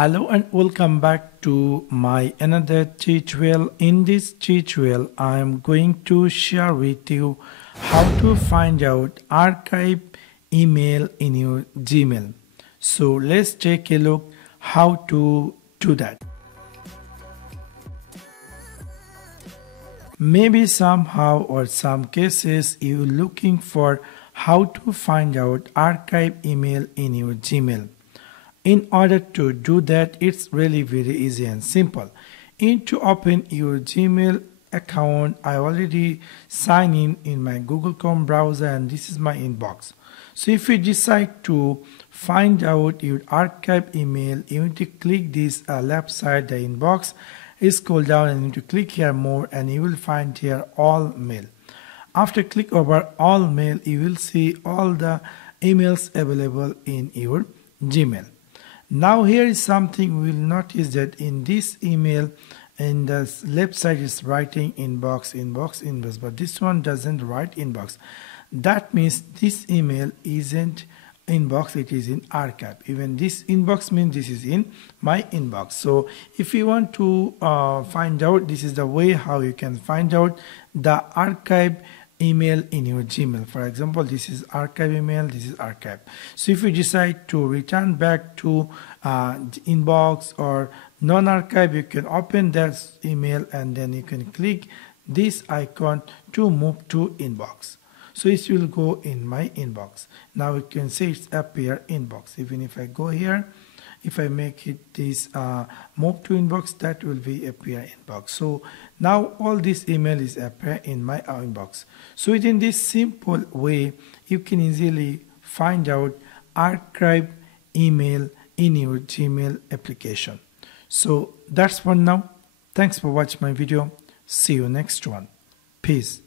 Hello and welcome back to my another tutorial. In this tutorial I am going to share with you how to find out archive email in your Gmail. So let's take a look how to do that. Maybe somehow or some cases you're looking for how to find out archive email in your Gmail. In order to do that, it's really very easy and simple. To open your Gmail account, I already signed in my Google Chrome browser and this is my inbox. So if you decide to find out your archive email, you need to click this left side, the inbox. Scroll down and you need to click here more and you will find here all mail. After click over all mail, you will see all the emails available in your Gmail. Now here is something we will notice that in this email in the left side is writing inbox, but this one doesn't write inbox. That means this email isn't inbox, it is in archive. Even this inbox means this is in my inbox. So if you want to find out, this is the way how you can find out the archive email in your Gmail. For example, this is archive email, this is archive. So if you decide to return back to inbox or non-archive, you can open that email and then you can click this icon to move to inbox. So it will go in my inbox. Now you can see it's appear inbox. Even if I go here, if I make it this move to inbox, that will be appear inbox. So now all this email is appear in my inbox. So within this simple way, you can easily find out archive email in your Gmail application. So that's for now. Thanks for watching my video. See you next one. Peace.